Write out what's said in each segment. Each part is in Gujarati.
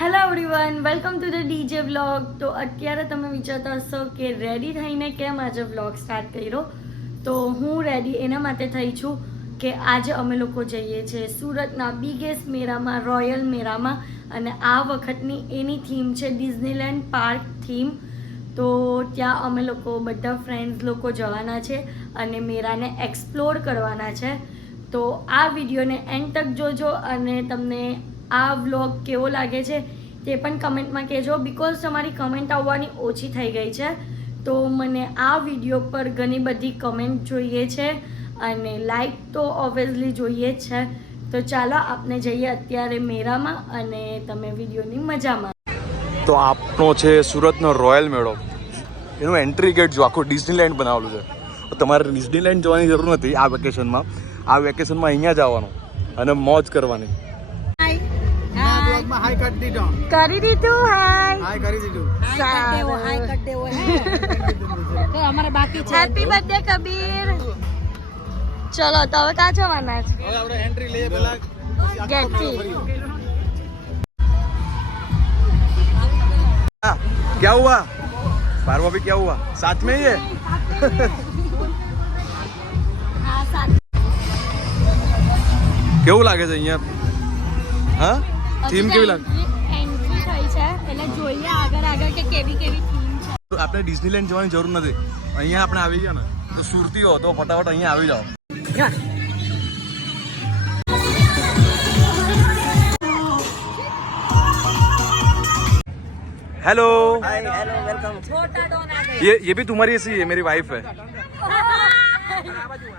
Hello everyone, welcome to the DJ vlog. તો અત્યારે તમે વિચારતા હશો કે રેડી થઈને કેમ આજે વ્લોગ સ્ટાર્ટ કર્યો. તો હું રેડી એના માટે થઈ છું કે આજે અમે લોકો જઈએ છીએ સુરતના બિગેસ્ટ મેળામાં, રોયલ મેળામાં. અને આ વખતની એની થીમ છે ડિઝનીલેન્ડ પાર્ક થીમ. તો ત્યાં અમે લોકો બધા ફ્રેન્ડ્સ લોકો જવાના છે અને મેળાને એક્સપ્લોર કરવાના છે. તો આ વિડીયોને એન્ડ તક જોજો અને તમને આ વ્લોગ કેવો લાગે છે તે પણ કમેન્ટમાં કહેજો. બિકોઝ તમારી કમેન્ટ આવવાની ઓછી થઈ ગઈ છે, તો મને આ વિડીયો પર ઘણી બધી કમેન્ટ જોઈએ છે અને લાઈક તો ઓબ્વિયસલી જોઈએ જ છે. તો ચાલો આપણે જઈએ અત્યારે મેળામાં અને તમે વિડીયોની મજામાં. તો આપણો છે સુરતનો રોયલ મેળો. એનું એન્ટ્રી ગેટ જો આખું ડિઝનીલેન્ડ બનાવેલું છે. તમારે ડિઝનીલેન્ડ જવાની જરૂર નથી આ વેકેશનમાં. આ વેકેશનમાં અહીંયા જ આવવાનું અને મોજ કરવાની. કરી દીધું. હાય કરી દીધું. અમારે બાકી છે. Happy birthday Kabir. ચલો તો હવે કાં જવાના છે? હવે આપણે એન્ટ્રી લઈએ પેલા ગેટથી. क्या हुआ पारवा भी क्या हुआ साथ में ही है કેવું લાગે છે અહીંયા? હા, થીમ કેવી લાગે? એન્ટ્રી થઈ છે એટલે જોઈએ આગળ કે કેવી કેવી થીમ છે. આપણે ડિઝનીલેન્ડ જવાની જરૂર નથી. અહીંયા આપણે આવી ગયા ને તો સુરતી હો તો ફટાફટ અહીંયા આવી જાઓ. Hello hello welcome. ये भी तुम्हारी ऐसी है, मेरी वाइफ है.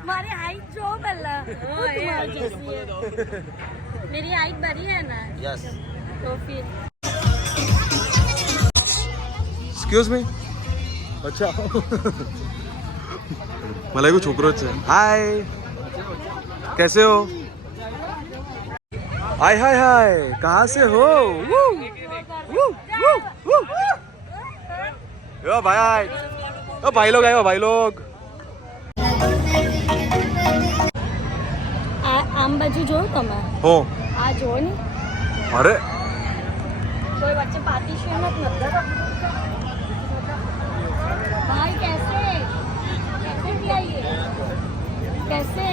મારી હાઈટ જો પહેલા तुम्हारी जैसी है. मेरी हाइट बड़ी है ना. यस तो फिर एक्सक्यूज मी. अच्छा મને લાગ્યું છોકરો જ છે. હાય, कैसे हो? हाय हाय हाय, कहाँ से हो? यो भाई, ओ भाई लोग आए हो, भाई लोग. આમ બાજુ જો તમે. हो આ જો ને. अरे कोई बच्चे पार्टीशन मत भाई. कैसे कैसे किया ये कैसे?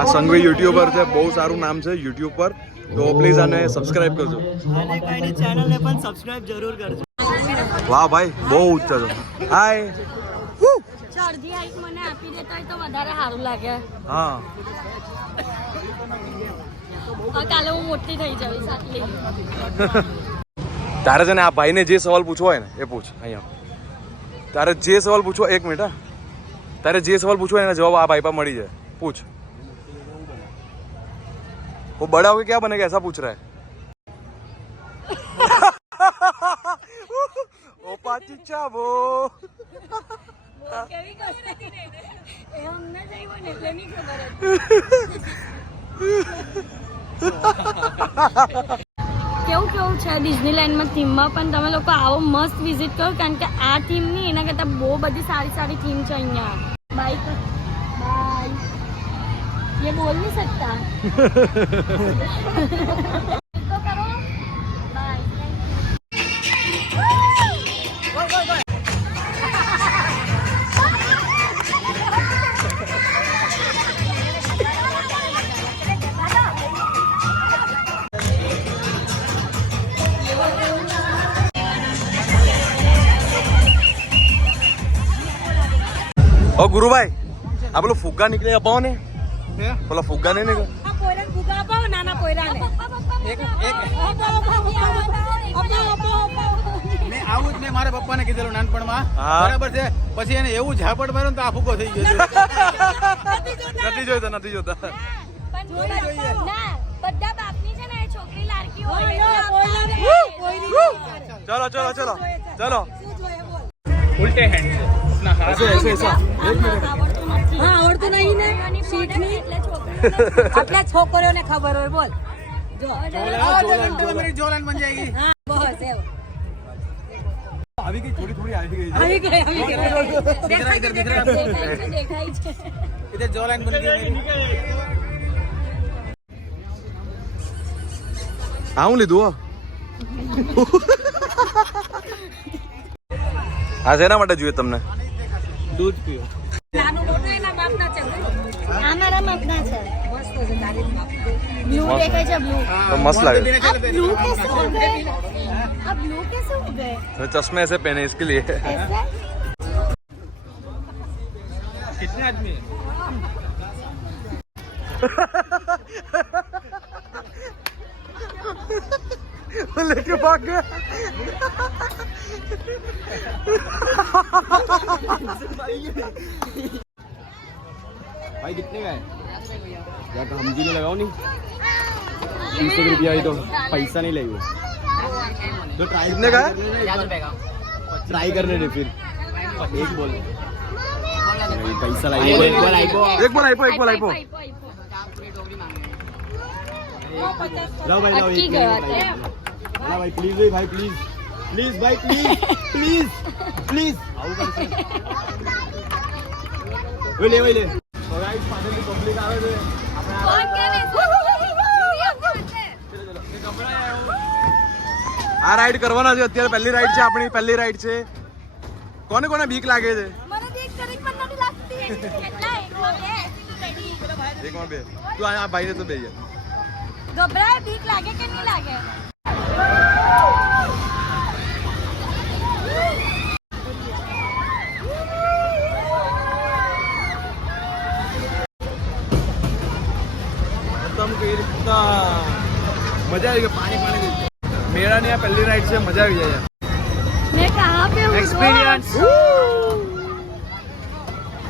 આ સંઘવી યુટ્યુબર છે, બહુ સારું નામ છે યુટ્યુબ પર. તો પ્લીઝ આને સબસ્ક્રાઇબ કરજો અને કોઈની ચેનલને પણ સબસ્ક્રાઇબ જરૂર કરજો. વાહ ભાઈ, બહુ ઊંચા છો. હાય. અડધી હાઈટ મને આપી દેતા હોય તો વધારે સારું લાગે. હા, કાલે હું મોટી થઈ જઈશ આટલી. તારે છે ને આ ભાઈને જે સવાલ પૂછવો હોય ને એ પૂછ અહીંયા. તારે જે સવાલ પૂછવો, એક મિનિટ હા, તારે જે સવાલ પૂછવો એના જવાબ આ ભાઈ પર મળી જાય. पूछ. वो बड़ा होके क्या बनेगा ऐसा पूछ रहा है. ओ पाची चाबो. કેવી કરે એ અમને જઈ મને એટલે નહીં ખબર કેવું છે ડિઝનીલેન્ડમાં થીમમાં. પણ તમે લોકો આવો મસ્ત વિઝિટ કરો કારણ કે આ થીમ નહીં એના કરતાં બહુ બધી સારી સારી થીમ છે અહીંયા. Bye bye. ये बोल नहीं सकता. तो करो. बाय. ओ गुरुभाई, आप लोग फुग्गा निकले अपाओ ने. પેલા ફુગ્ગા નહીં નીકળે. આ પોયરાને ફુગ્ગા અપાવો, નાના પોયરાને. મેં આવું જ મેં મારા પપ્પાને કીધેલું નાનપણમાં. બરાબર છે. પછી એને એવું ઝાપટ માર્યો તો આ ફુગ્ગો થઈ ગયો. નથી જોતા, નથી જોતા. પણ ના, બધા બાપની છે ને એ છોકરી લાડકી હોય. ચલો ચલો ચલો ચલો. ઉલટે હેન્ડ ના હાથ ऐसे ऐसा. હા, આવડતું નહીં ને શીખની એટલે આપણા છોકરીઓને ખબર હોય. બોલ જો જોલાન બન જાયગી. બસ એવું. આવી ગઈ થોડી થોડી આવી ગઈ આવી ગઈ देखाई इधर दिख रहा है आपको દેખાય છે इधर जो लाइन बन गई આવું લીધું આ શેના માટે જોઈએ તમને दूध पियो આ મારા માપના છે બ્લુ દેખાય છે બ્લુ તો મસ્ત લાગે अब ब्लू कैसे हो गए अब ब्लू कैसे हो गए तो चश्मे ऐसे पहने इसके लिए ऐसे कितने आदमी है वो लेके भाग गया भाई कितने का है यार तो हम जी ने लगाओ नहीं 30 रुपया ही तो पैसा नहीं लगे तो ट्राई कितने का है? ट्राई करने दे फिर एक बोल पैसा लगे एक बोल आइको एक बोल आइपो लाओ भाई लाओ अटकी एक गया लाओ भाई प्लीज भाई प्लीज प्लीज भाई प्लीज प्लीज प्लीज आओ कर से ओए ले भाई ले तो गाइस फाइनली पब्लिक आवे છે આ રાઈડ કરવાના છે અત્યારે પહેલી રાઈડ છે આપણી પહેલી રાઈડ છે કોને કોને બીક લાગે છે મને દેખ કરી પણ નથી લાગતી કેટલા એકમાં બે તું આ ભાઈને તો બેહી જા ગભરાય બીક લાગે કે નહીં લાગે एकदम कई રીતના મજા આવી ગઈ પાણી પાણી મેળાની આ પહેલી રાઈડ છે મજા આવી જાય मैं कहाँ पे हूँ एक्सपीरियंस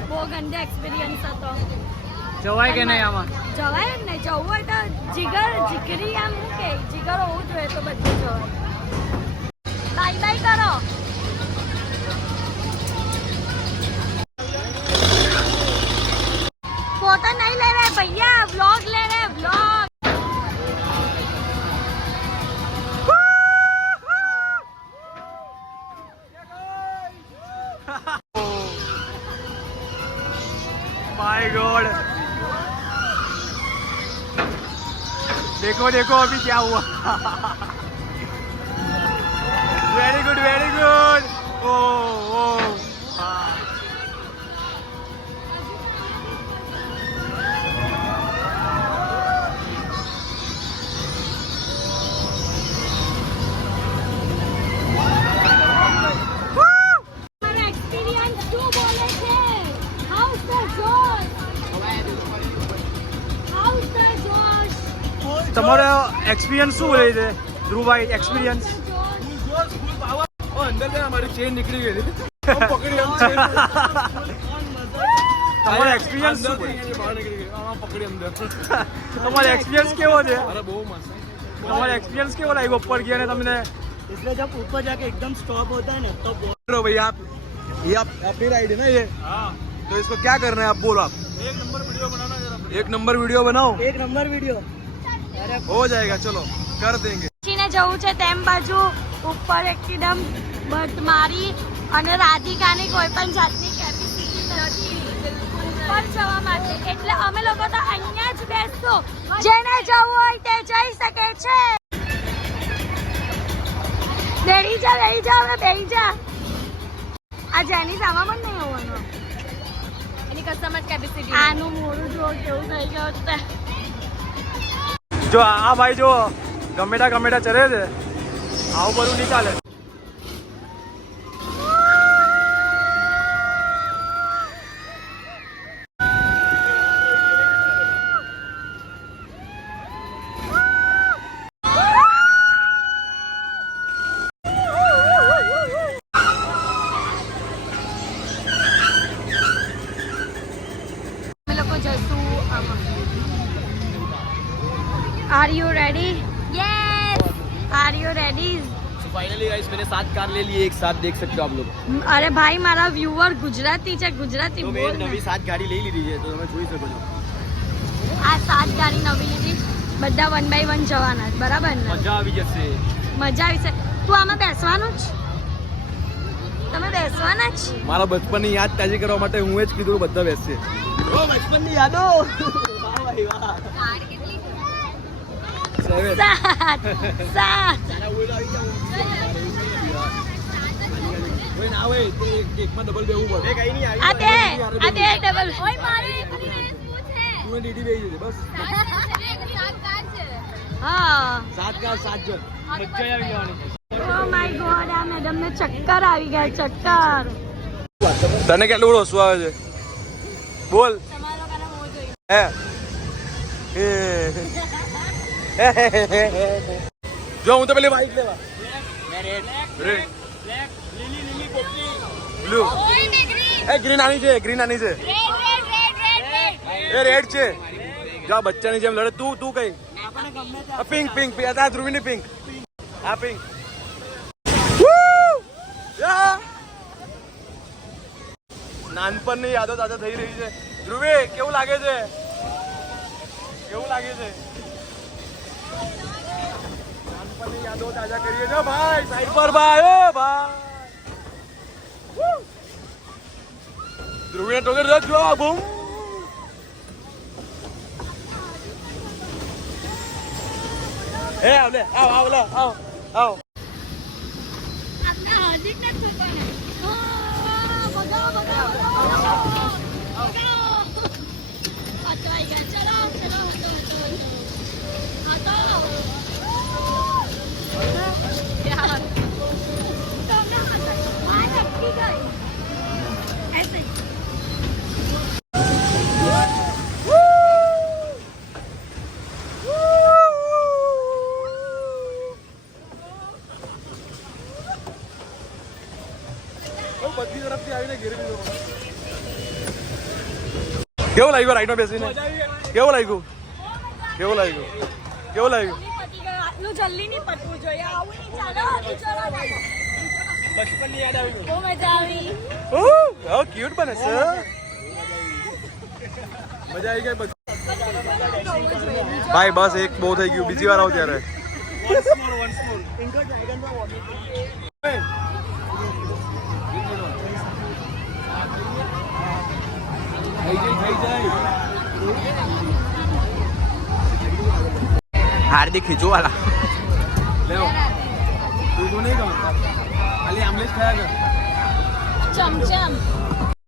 બહુ ગંદો એક્સપિરિયન્સ હતો જવાય કે નહીં આમાં જવાય જ નહીં જવું હોય તો જીગરી આમ શું કે જીગર હોવું જોઈએ તો બધું જવાય બાય બાય કરો फोटो नहीं ले रहे भैया व्लॉग ले रहे व्लॉग माय गॉड देखो देखो अभी क्या हुआ वेरी गुड ओ ओ हाँ एक्सपीरियंस क्यों बोले थे हाउस द जोश हाउस द जोश તમારો એક્સપિરિયન્સ શું રહે છે ધ્રુવભાઈ એક્સપિરિયન્સ अंदर से हमारी चेन निकली गई थी हम पकड़ी हम चेन તમારો એક્સપિરિયન્સ શું છે बाहर निकल गई हम पकड़ी अंदर તમારો એક્સપિરિયન્સ કેવો છે अरे बहुत मस्त તમારો એક્સપિરિયન્સ કેવો લાગ્યો ઉપર ગયા ને તમને इसलिए जब ऊपर जाके एकदम स्टॉप होता है ना तो बोलो भैया आप ये आप अपनी राइड है ना ये हाँ तो इसको क्या करना है आप बोलो आप एक नंबर वीडियो बनाना जरा एक नंबर वीडियो बनाओ एक नंबर वीडियो हो जाएगा चलो कर देंगे ને જવું છે તેમ બાજુ ઉપર એકદમ બટ મારી અને રાધિકાની કોઈ પણ જાતની કેપેસિટી નથી ઉપર જવા માટે એટલે અમે લોકો તો અહીંયા જ બેસશું જેને જવું હોય તે જઈ શકે છે બેહી જા હવે બેહી જા આ જેની સામા પણ નહીં હોવાનો એની કસ્ટમર કેપેસિટી આનું મોડું જો કેવું થઈ ગયું છે જો આ ભાઈ જો ગમેટા ચરે છે આવું બધું નહીં ચાલે અમે લોકો જઈશું આમાં are you ready yes are you ready finally guys मैंने 7 कार ले लिए एक साथ देख सकते हो आप लोग અરે ભાઈ મારા વ્યુઅર ગુજરાતી છે ગુજરાતી तो બોલ मैं ને. नवी 7 गाड़ी ले ली है तो તમે જોઈ શકો છો આ 7 ગાડી નવી લીધી બધા 1 બાય 1 જવાના છે, બરાબર ને મજા આવી જશે મજા આવી છે તું આમાં બેસવાનું જ બેસવાના જ મારા બચપનની યાદ તાજી કરવા માટે હું જ કીધું બધા બેસશે ઓ બચપનની યાદો સાત કોઈ ના હોય તે એકમાં ડબલ બેવું પડે કઈ નહીં આ બે ડબલ તું એ દીદી બેસી જશે બસ હા 7 કા 7 જણ મજા આવી જવાની ઓ માય ગોડ આ મેડમ ને ચક્કર આવી ગયા ચક્કર તને કેટલું હસવું આવે છે બોલ હે જો હું તો પેલી બાઈક લેવા રેડ બ્લુ એ ગ્રીન આની છે એ રેડ છે જો બચ્ચાની જેમ લડે તું કઈ પિંક આ ધ્રુવીની પિંક આ પિંક નાનપણની યાદો તાજા થઈ રહી છે ધ્રુવી કેવું લાગે છે નાનપણની યાદો તાજા કરીએ છો ભાઈ સાઈડ પર ભાઈ ઓ ભાઈ ધ્રુવીને ટોકર રખજો બૂમ એ આવ લે આવ બધી તરફથી આવીને ઘેરી લીધો કેવું લાગ્યું રાઈડમાં બેસીને કેવું લાગ્યું આટલું જલ્દી નહીં પતવું જોઈએ આવું નહીં ચાલો બચપનની યાદ આવી બહુ મજા આવી હાઉ ક્યુટ બને છે મજા આવી ગઈ ભાઈ બસ એક બહુ થઈ ગયું બીજી વાર આવ ત્યારે once more हार्दिक खींचो वाला લેવો તું તો નહીં ગમે ખાલી આમલેટ ખાયા કર ચમચમ